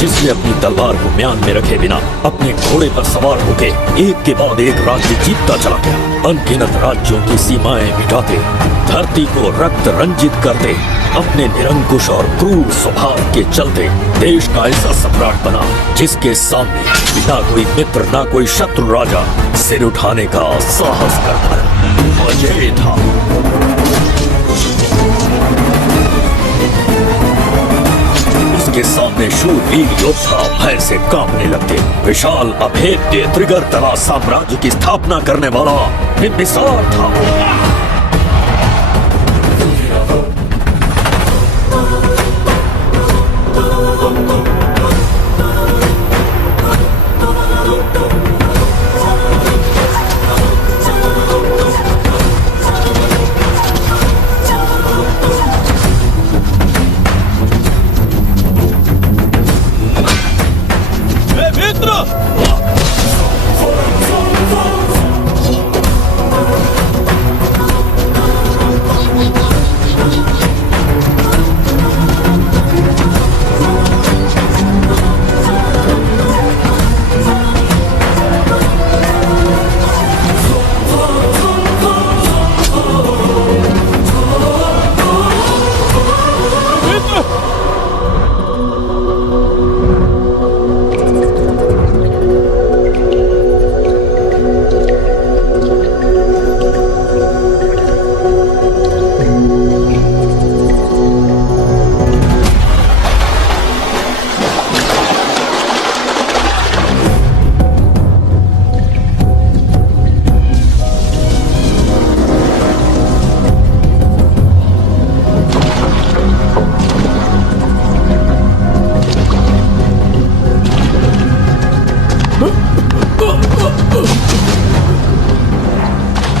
जिसने अपनी तलवार को म्यान में रखे बिना अपने घोड़े पर सवार होके एक के बाद एक राज्य जीतता चला गया। अनगिनत राज्यों की सीमाएं मिटाते, धरती को रक्त रंजित करते, अपने निरंकुश और क्रूर स्वभाव के चलते देश का ऐसा सम्राट बना जिसके सामने ना कोई मित्र ना कोई शत्रु राजा सिर उठाने का साहस कर पाया। अजय था। उसके सामने शूरवीर योद्धा भय से कांपने लगते। विशाल अभेद्य त्रिगर्तला साम्राज्य की स्थापना करने वाला बिंबिसार था।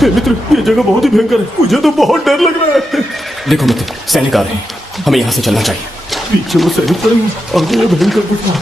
मित्र, ये जगह बहुत ही भयंकर है। मुझे तो बहुत डर लग रहा है। देखो मित्र, सैनिक आ रहे हैं, हमें यहाँ से चलना चाहिए। पीछे वो सैनिक पड़े, आगे ये भयंकर गुफा।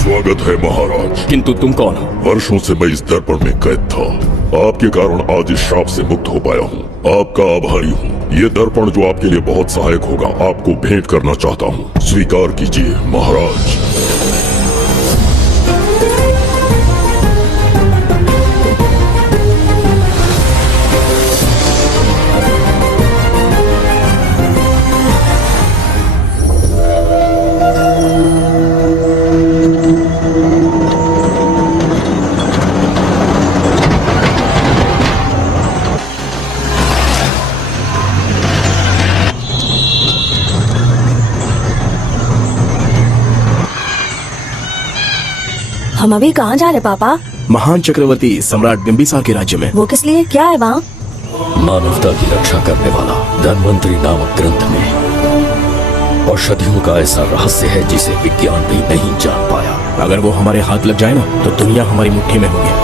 स्वागत है महाराज। किंतु तुम कौन हो? वर्षों से मैं इस दर्पण में कैद था। आपके कारण आज इस श्राप से मुक्त हो पाया हूँ। आपका आभारी हूँ। ये दर्पण जो आपके लिए बहुत सहायक होगा, आपको भेंट करना चाहता हूँ। स्वीकार कीजिए महाराज। हम अभी कहाँ जा रहे पापा? महान चक्रवर्ती सम्राट बिंबिसार के राज्य में। वो किस लिए? क्या है वहाँ? मानवता की रक्षा करने वाला धन्वंतरी नामक ग्रंथ में औषधियों का ऐसा रहस्य है जिसे विज्ञान भी नहीं जान पाया। अगर वो हमारे हाथ लग जाए ना, तो दुनिया हमारी मुट्ठी में होगी।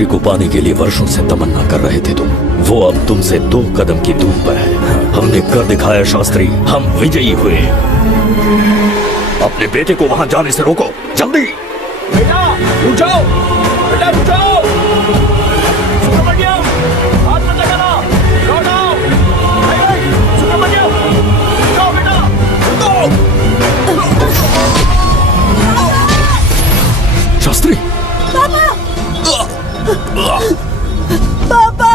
शास्त्री को पाने के लिए वर्षों से तमन्ना कर रहे थे तुम। वो अब तुमसे 2 कदम की दूर पर है। हमने कर दिखाया शास्त्री, हम विजयी हुए। अपने बेटे को वहां जाने से रोको, जल्दी। बेटा रुक जाओ, बेटा रुक जाओ। सुब्रमण्यम, हाथ मत लगाना, लौट आओ। सुब्रमण्यम, जाओ बेटा, शास्त्री, पापा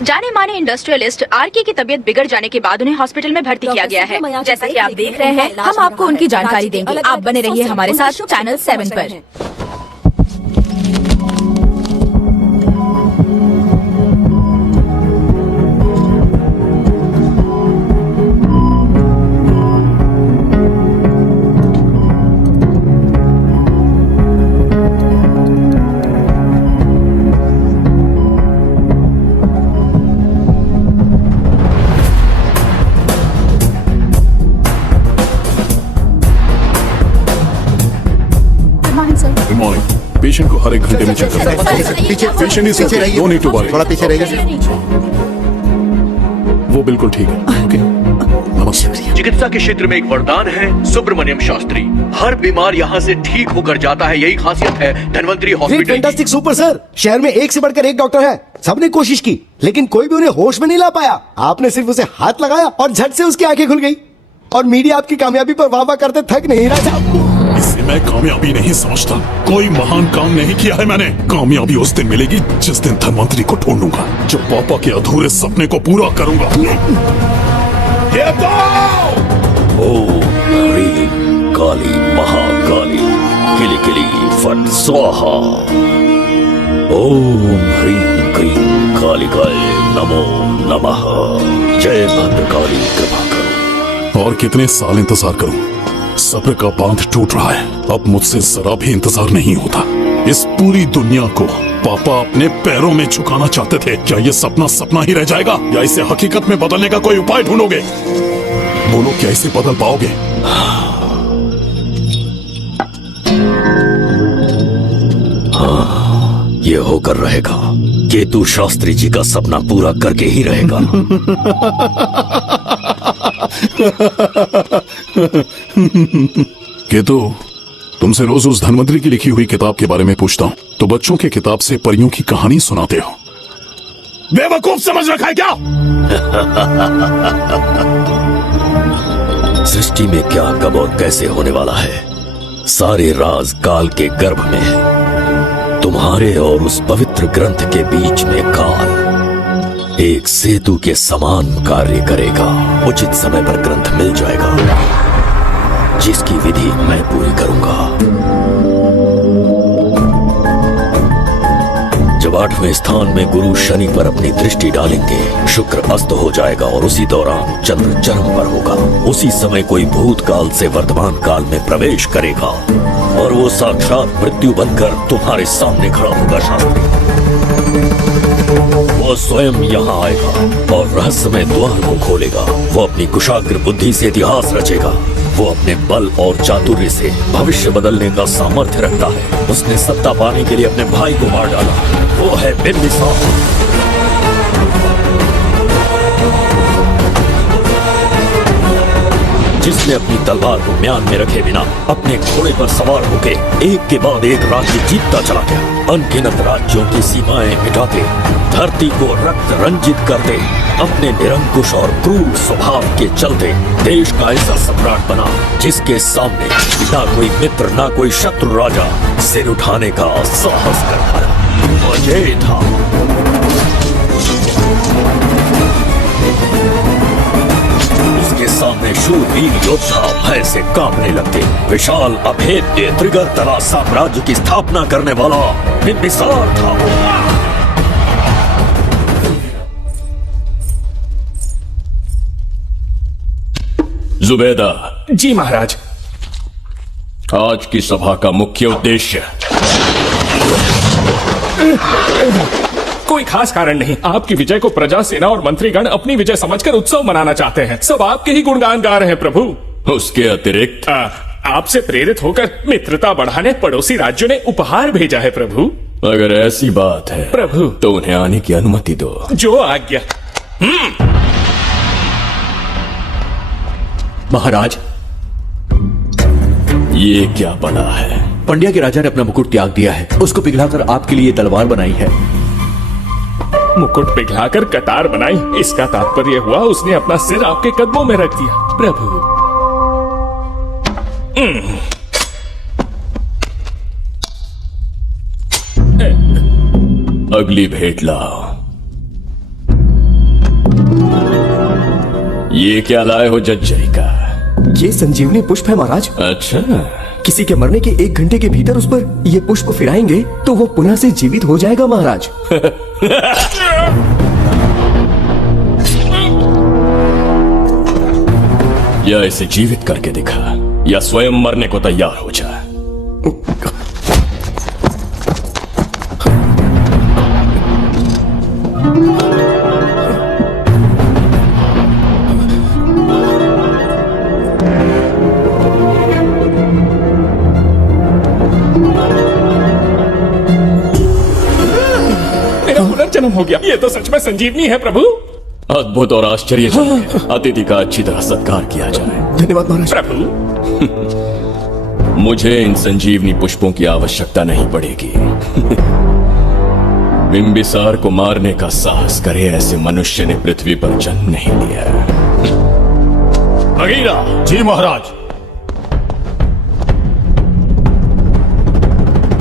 जाने माने इंडस्ट्रियलिस्ट आरके की तबीयत बिगड़ जाने के बाद उन्हें हॉस्पिटल में भर्ती किया गया है। जैसा कि आप देख रहे हैं, हम आपको उनकी जानकारी देंगे। आप बने रहिए हमारे साथ चैनल 7 पर। Good morning. पेशेंट को हर 1 घंटे में चेक करना है। पीछे patient is okay, no need to worry. थोड़ा पीछे रहिए। वो बिल्कुल ठीक है। ओके, नमस्ते। चिकित्सा के क्षेत्र में एक वरदान है सुब्रमण्यम शास्त्री। हर बीमार यहाँ से ठीक होकर जाता है, यही खासियत है धन्वंतरी हॉस्पिटल की। फैंटास्टिक सुपर सर, शहर में एक से बढ़कर एक डॉक्टर है। सबने कोशिश की लेकिन कोई भी उन्हें होश में नहीं ला पाया। आपने सिर्फ उसे हाथ लगाया और झट से उसकी आंखें खुल गई। और मीडिया आपकी कामयाबी पर वाह करते थक नहीं रहा। इसे मैं कामयाबी नहीं समझता। कोई महान काम नहीं किया है मैंने। कामयाबी उस दिन मिलेगी जिस दिन धन्वंतरी को ढूंढूंगा, जो पापा के अधूरे सपने को पूरा करूंगा। ओम ह्रीं काली महाकाली किली किली फट स्वाहा। ओम ह्रीं क्रीं कालिकाय नमो नमः। जय भद्रकाली कृपा करो। और कितने साल इंतजार करूं? सब्र का बांध टूट रहा है। अब मुझसे जरा भी इंतजार नहीं होता। इस पूरी दुनिया को पापा अपने पैरों में झुकाना चाहते थे। क्या ये सपना सपना ही रह जाएगा या इसे हकीकत में बदलने का कोई उपाय ढूंढोगे? बोलो, क्या इसे बदल पाओगे? हाँ, ये होकर रहेगा। केतु शास्त्री जी का सपना पूरा करके ही रहेगा। केतु, तुमसे रोज उस धन्वंतरी की लिखी हुई किताब के बारे में पूछता हूँ तो बच्चों के किताब से परियों की कहानी सुनाते हो। बेवकूफ समझ रखा है क्या? सृष्टि में क्या कब और कैसे होने वाला है, सारे राज काल के गर्भ में है। तुम्हारे और उस पवित्र ग्रंथ के बीच में काल एक सेतु के समान कार्य करेगा। उचित समय पर ग्रंथ मिल जाएगा, जिसकी विधि मैं पूरी करूंगा। जब 8वें स्थान में गुरु शनि पर अपनी दृष्टि डालेंगे, शुक्र अस्त हो जाएगा और उसी दौरान चंद्र चरम पर होगा। उसी समय कोई भूतकाल से वर्तमान काल में प्रवेश करेगा और वो साक्षात मृत्यु बनकर तुम्हारे सामने खड़ा होगा। शास्त्री, वो स्वयं यहाँ आएगा और रहस्यमय द्वार को खोलेगा। वो अपनी कुशाग्र बुद्धि से इतिहास रचेगा। वो अपने बल और चातुर्य से भविष्य बदलने का सामर्थ्य रखता है। उसने सत्ता पाने के लिए अपने भाई को मार डाला। वो है बिंबिसार। जिसने अपनी तलवार को म्यान में रखे बिना अपने घोड़े पर सवार होके एक के बाद एक राज्य जीतता चला गया। अनगिनत राज्यों की सीमाएं मिटाते, धरती को रक्त रंजित करते, अपने निरंकुश और क्रूर स्वभाव के चलते देश का ऐसा सम्राट बना जिसके सामने ना कोई मित्र ना कोई शत्रु राजा सिर उठाने का साहस कर पाया। वो ये था। उसके सामने शूरवीर योद्धा भय से कांपने लगते। विशाल अभेद्य त्रिगर्तला साम्राज्य की स्थापना करने वाला बिंबिसार था। जुबैदा। जी महाराज। आज की सभा का मुख्य उद्देश्य कोई खास कारण नहीं। आपकी विजय को प्रजा, सेना और मंत्रीगण अपनी विजय समझकर उत्सव मनाना चाहते हैं। सब आपके ही गुणगान गा रहे हैं प्रभु। उसके अतिरिक्त आपसे प्रेरित होकर मित्रता बढ़ाने पड़ोसी राज्यों ने उपहार भेजा है प्रभु। अगर ऐसी बात है प्रभु तो उन्हें आने की अनुमति दो। जो आज्ञा। महाराज, ये क्या बना है? पंड्या के राजा ने अपना मुकुट त्याग दिया है। उसको पिघलाकर आपके लिए तलवार बनाई है। मुकुट पिघलाकर कतार बनाई, इसका तात्पर्य हुआ उसने अपना सिर आपके कदमों में रख दिया प्रभु। अगली भेंट लाओ। ये क्या लाए हो जज्जई का? ये संजीवनी पुष्प है महाराज। अच्छा, किसी के मरने के 1 घंटे के भीतर उस पर ये पुष्प फिराएंगे तो वो पुनः से जीवित हो जाएगा महाराज। या इसे जीवित करके दिखा या स्वयं मरने को तैयार हो जा। मेरा पुनर्जन्म हो गया। ये तो सच में संजीवनी है प्रभु। अद्भुत और आश्चर्यजनक। अतिथि का अच्छी तरह सत्कार किया जाए। धन्यवाद महाराज। प्रभु मुझे इन संजीवनी पुष्पों की आवश्यकता नहीं पड़ेगी। बिंबिसार को मारने का साहस करे ऐसे मनुष्य ने पृथ्वी पर जन्म नहीं लिया। बगीरा। जी महाराज।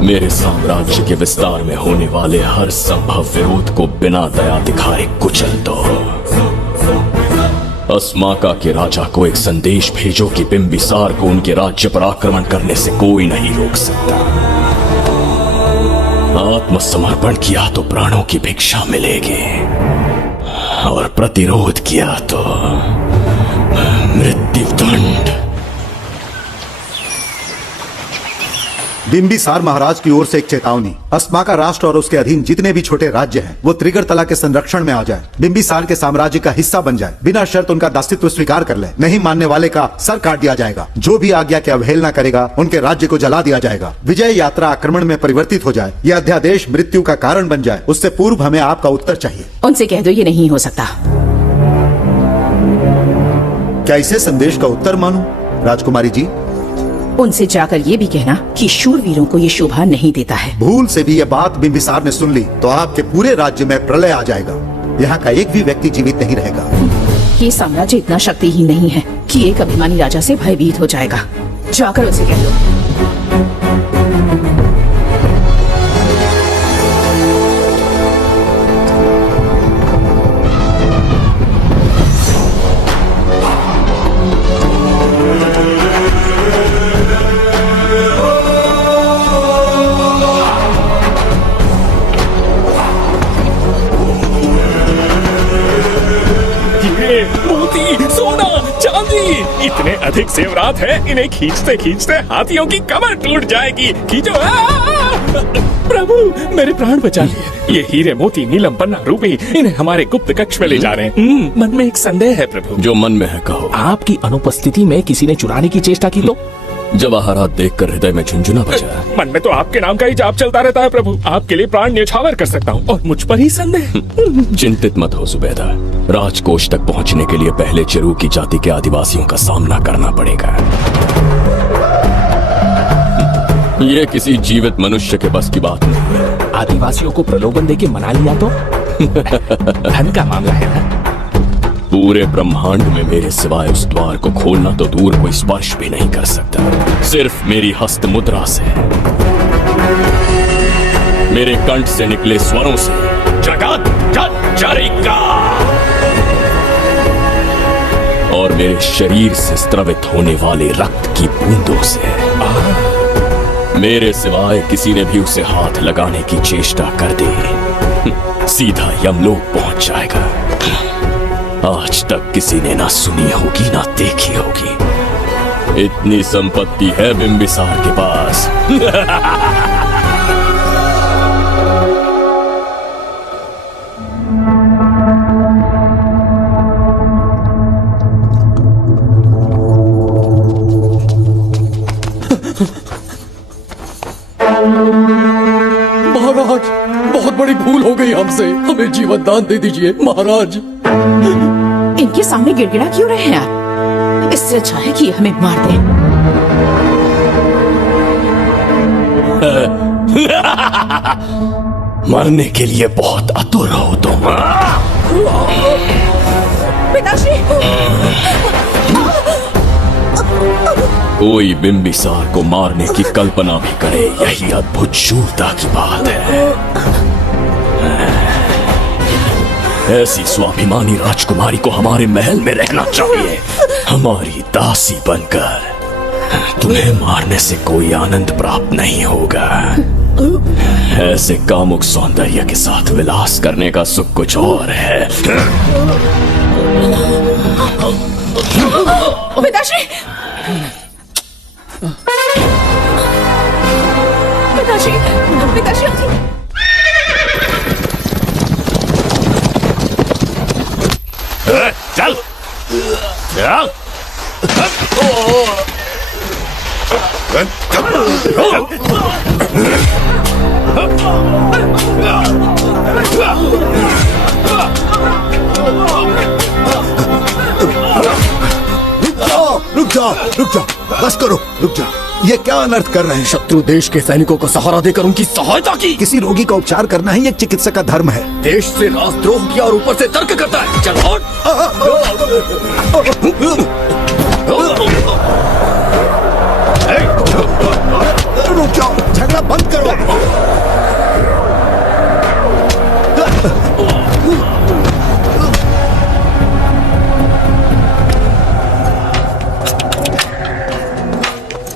मेरे साम्राज्य के विस्तार में होने वाले हर संभव विरोध को बिना दया दिखाए कुचल दो। अस्माका के राजा को एक संदेश भेजो कि बिंबिसार को उनके राज्य पर आक्रमण करने से कोई नहीं रोक सकता। आत्मसमर्पण किया तो प्राणों की भिक्षा मिलेगी और प्रतिरोध किया तो मृत्युदंड। बिंबिसार महाराज की ओर से एक चेतावनी। अस्माका राष्ट्र और उसके अधीन जितने भी छोटे राज्य हैं वो त्रिगर्तला के संरक्षण में आ जाए, बिंबिसार के साम्राज्य का हिस्सा बन जाए, बिना शर्त उनका दासत्व स्वीकार कर ले। नहीं मानने वाले का सर काट दिया जाएगा। जो भी आज्ञा की अवहेलना करेगा उनके राज्य को जला दिया जाएगा। विजय यात्रा आक्रमण में परिवर्तित हो जाए, यह अध्यादेश मृत्यु का कारण बन जाए, उससे पूर्व हमें आपका उत्तर चाहिए। उनसे कह दो ये नहीं हो सकता। क्या इसे संदेश का उत्तर मानूं राजकुमारी जी? उनसे जाकर ये भी कहना कि शूरवीरों को ये शोभा नहीं देता है। भूल से भी ये बात बिंबिसार ने सुन ली तो आपके पूरे राज्य में प्रलय आ जाएगा। यहाँ का एक भी व्यक्ति जीवित नहीं रहेगा। ये साम्राज्य इतना शक्तिहीन नहीं है कि एक अभिमानी राजा से भयभीत हो जाएगा। जाकर उनसे कह दो। इतने अधिक जेवरात हैं, इन्हें खींचते खींचते हाथियों की कमर टूट जाएगी। खींचो। प्रभु मेरे प्राण बचा लिए। ये हीरे मोती नीलम पन्ना रूपी इन्हें हमारे गुप्त कक्ष में ले जा रहे हैं। मन में एक संदेह है प्रभु। जो मन में है कहो। आपकी अनुपस्थिति में किसी ने चुराने की चेष्टा की तो? जवाहरात देखकर हृदय में झुंझुना बजा। मन में तो आपके नाम का ही जाप चलता रहता है प्रभु। आपके लिए प्राण न्यौछावर कर सकता हूँ और मुझ पर ही संदेह। चिंतित मत हो सुबेदा। राजकोष तक पहुँचने के लिए पहले चिरूकी जाति के आदिवासियों का सामना करना पड़ेगा। ये किसी जीवित मनुष्य के बस की बात नहीं है। आदिवासियों को प्रलोभन देके मना लिया तो धन का मामला है ना। पूरे ब्रह्मांड में मेरे सिवाय उस द्वार को खोलना तो दूर कोई स्पर्श भी नहीं कर सकता। सिर्फ मेरी हस्त मुद्रा से, मेरे कंठ से निकले स्वरों से जगत जज्जरिका और मेरे शरीर से स्त्रवित होने वाले रक्त की बूंदों से मेरे सिवाय किसी ने भी उसे हाथ लगाने की चेष्टा कर दी सीधा यमलोक पहुंच जाएगा। आज तक किसी ने ना सुनी होगी ना देखी होगी। इतनी संपत्ति है बिंबिसार के पास। महाराज, बहुत बड़ी भूल हो गई हमसे, हमें जीवन दान दे दीजिए महाराज। इनके सामने गिड़गिड़ा क्यों रहे हैं आप? इससे अच्छा है कि ये हमें मार दें। मरने के लिए बहुत आतुर हो तुम। पिताश्री! कोई बिंबिसार को मारने की कल्पना भी करे, यही अद्भुत शूरता की बात है। ऐसी स्वाभिमानी राजकुमारी को हमारे महल में रहना चाहिए, हमारी दासी बनकर। तुम्हें मारने से कोई आनंद प्राप्त नहीं होगा। ऐसे कामुक सौंदर्य के साथ विलास करने का सुख कुछ और है। पिताश्री! पिताश्री! पिताश्री! चल चल। रुक जाओ, बस करो, रुक जाओ। ये क्या अनर्थ कर रहे हैं? शत्रु देश के सैनिकों को सहारा देकर उनकी सहायता की। किसी रोगी का उपचार करना ही एक चिकित्सक का धर्म है। देश से राजद्रोह किया और ऊपर से तर्क करता है। चल हट। रुक जाओ, झगड़ा बंद करो।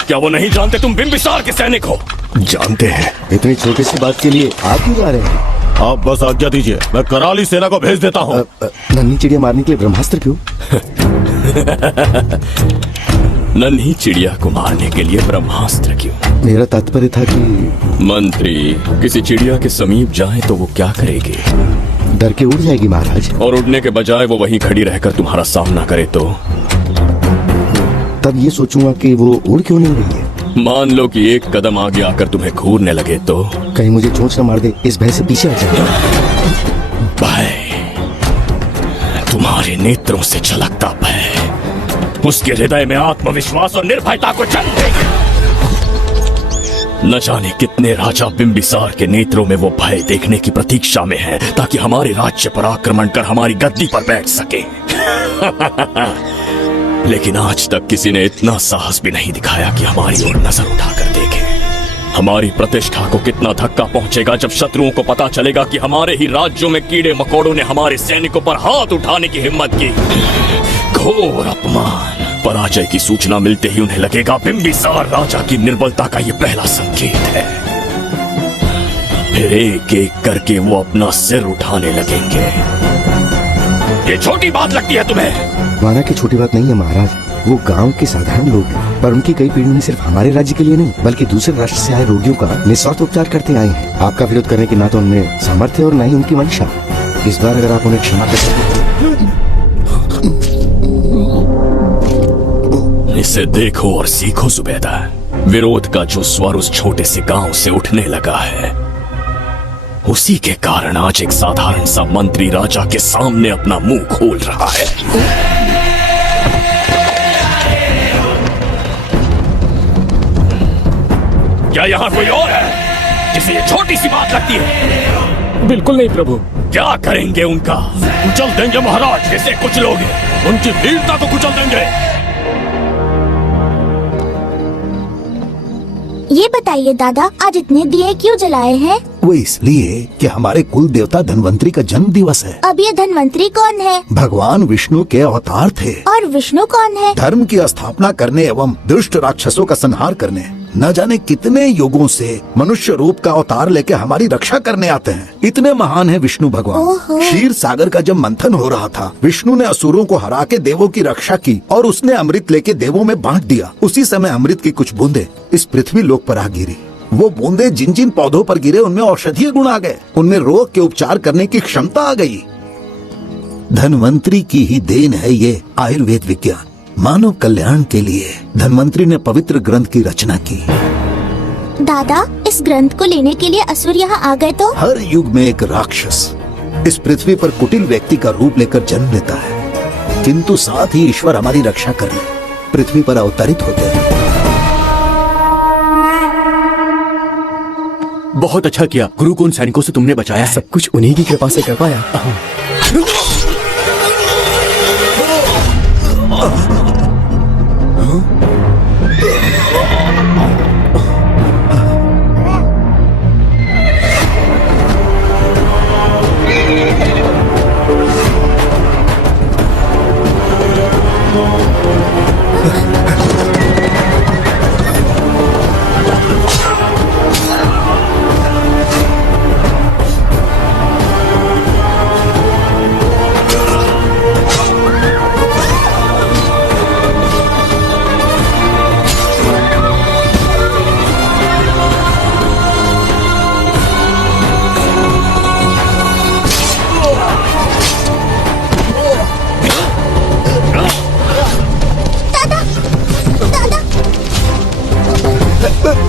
क्या वो नहीं जानते तुम बिंबिसार के सैनिक हो? जानते हैं। इतनी छोटी सी बात के लिए आप क्यों जा रहे हैं? आप बस आज्ञा दीजिए, मैं कराली सेना को भेज देता हूँ। नन्ही चिड़िया मारने के लिए ब्रह्मास्त्र क्यों? नन्ही चिड़िया को मारने के लिए ब्रह्मास्त्र क्यों? मेरा तात्पर्य था कि मंत्री किसी चिड़िया के समीप जाए तो वो क्या करेगी? डर के उड़ जाएगी महाराज। और उड़ने के बजाय वो वहीं खड़ी रहकर तुम्हारा सामना करे तो? तब ये सोचूंगा कि वो उड़ क्यों नहीं रही है। मान लो कि एक कदम आगे आकर तुम्हें घूरने लगे तो? कहीं मुझे चोंच न मार दे, इस भय से पीछे हट जाए। भय, तुम्हारे नेत्रों से झलकता भय उसके हृदय में आत्मविश्वास और निर्भयता को जन्म देगा। न जाने कितने राजा बिंबिसार के नेत्रों में वो भय देखने की प्रतीक्षा में हैं, ताकि हमारे राज्य पर आक्रमण कर हमारी गद्दी पर बैठ सके। लेकिन आज तक किसी ने इतना साहस भी नहीं दिखाया कि हमारी ओर नजर उठाकर देखे। हमारी प्रतिष्ठा को कितना धक्का पहुंचेगा जब शत्रुओं को पता चलेगा कि हमारे ही राज्यों में कीड़े मकोड़ों ने हमारे सैनिकों पर हाथ उठाने की हिम्मत की। घोर अपमान। पराजय की सूचना मिलते ही उन्हें लगेगा बिंबिसार राजा की निर्बलता का ये पहला संकेत है। फिर एक एक करके वो अपना सिर उठाने लगेंगे। ये छोटी बात लगती है तुम्हें? माना कि छोटी बात नहीं है महाराज, वो गांव के साधारण लोग हैं, पर उनकी कई पीढ़ियों में सिर्फ हमारे राज्य के लिए नहीं बल्कि दूसरे राष्ट्र से आए रोगियों का निस्वार्थ उपचार करते आए हैं। आपका विरोध करने की ना तो उनमें सामर्थ्य और ना ही उनकी मंशा। इस बार अगर आप उन्हें क्षमा कर सकें। इसे देखो और सीखो जुबैदा। विरोध का जो स्वर उस छोटे से गांव से उठने लगा है, उसी के कारण आज एक साधारण सा मंत्री राजा के सामने अपना मुंह खोल रहा है। क्या यहाँ कोई और है जिसे ये छोटी सी बात लगती है? बिल्कुल नहीं प्रभु। क्या करेंगे उनका? कुचल देंगे महाराज, जैसे कुछ लोग हैं। उनकी वीरता को कुचल देंगे। ये बताइए दादा, आज इतने दिए क्यों जलाए हैं? वो इसलिए कि हमारे कुल देवता धनवंतरी का जन्म दिवस है। अब ये धनवंतरी कौन है? भगवान विष्णु के अवतार थे। और विष्णु कौन है? धर्म की स्थापना करने एवं दुष्ट राक्षसों का संहार करने, न जाने कितने युगों से मनुष्य रूप का अवतार लेके हमारी रक्षा करने आते हैं। इतने महान है विष्णु भगवान। क्षीर सागर का जब मंथन हो रहा था, विष्णु ने असुरों को हरा के देवों की रक्षा की और उसने अमृत लेके देवों में बांट दिया। उसी समय अमृत की कुछ बूंदे इस पृथ्वी लोक पर आ गिरी। वो बूंदे जिन जिन पौधों पर गिरे उनमें औषधीय गुण आ गए, उनमें रोग के उपचार करने की क्षमता आ गई। धन्वंतरी की ही देन है ये आयुर्वेद विज्ञान। मानव कल्याण के लिए धन्वंतरी ने पवित्र ग्रंथ की रचना की। दादा, इस ग्रंथ को लेने के लिए असुर यहाँ आ गए तो? हर युग में एक राक्षस इस पृथ्वी पर कुटिल व्यक्ति का रूप लेकर जन्म लेता है, किंतु साथ ही ईश्वर हमारी रक्षा करने पृथ्वी पर अवतरित होते हैं। बहुत अच्छा किया गुरु को उन सैनिकों से तुमने बचाया है। सब कुछ उन्हीं की कृपा से कर पाया।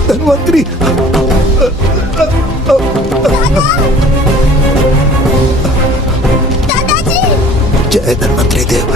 धन्वंतरी, दादाजी! जय धन्वंतरी देव।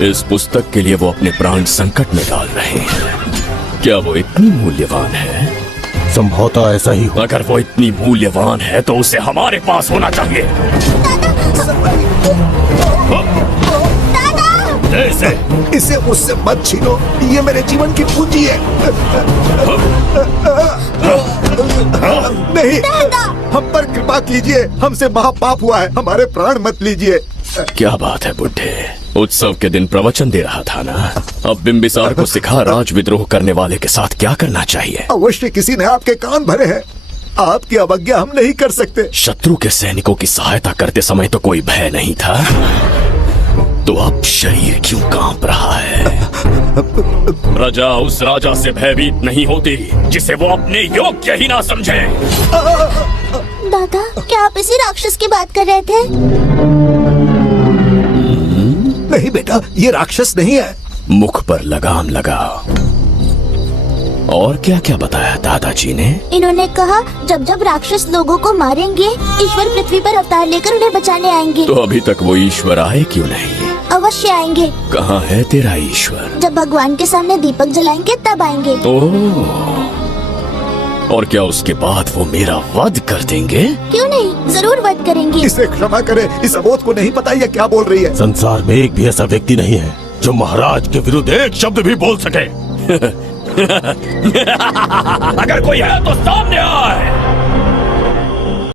इस पुस्तक के लिए वो अपने प्राण संकट में डाल रहे हैं। क्या वो इतनी मूल्यवान है? संभवतः ऐसा ही हो। अगर वो इतनी मूल्यवान है तो उसे हमारे पास होना चाहिए। इसे मुझसे मत छीनो, ये मेरे जीवन की पूंजी है। नहीं, हम पर कृपा कीजिए, हमसे महापाप हुआ है, हमारे प्राण मत लीजिए। क्या बात है बुड्ढे, उत्सव के दिन प्रवचन दे रहा था ना। अब बिंबिसार को सिखा राज विद्रोह करने वाले के साथ क्या करना चाहिए। अवश्य किसी ने आपके कान भरे हैं, आपकी अवज्ञा हम नहीं कर सकते। शत्रु के सैनिकों की सहायता करते समय तो कोई भय नहीं था, तो अब शरीर क्यों कांप रहा है? प्रजा उस राजा से भयभीत नहीं होती जिसे वो अपने योग्य ही ना समझे। दादा, क्या आप इसी राक्षस की बात कर रहे थे? नहीं बेटा, ये राक्षस नहीं है। मुख पर लगाम लगाओ। और क्या क्या बताया दादाजी ने? इन्होंने कहा जब जब राक्षस लोगों को मारेंगे, ईश्वर पृथ्वी पर अवतार लेकर उन्हें बचाने आएंगे। तो अभी तक वो ईश्वर आए क्यों नहीं? अवश्य आएंगे। कहाँ है तेरा ईश्वर? जब भगवान के सामने दीपक जलाएंगे तब आएंगे। ओह, और क्या उसके बाद वो मेरा वध कर देंगे? क्यों नहीं, जरूर वध करेंगे। इसे क्षमा करें, इस अबोध को नहीं पता ये क्या बोल रही है। संसार में एक भी ऐसा व्यक्ति नहीं है जो महाराज के विरुद्ध एक शब्द भी बोल सके। अगर कोई है तो सामने आए।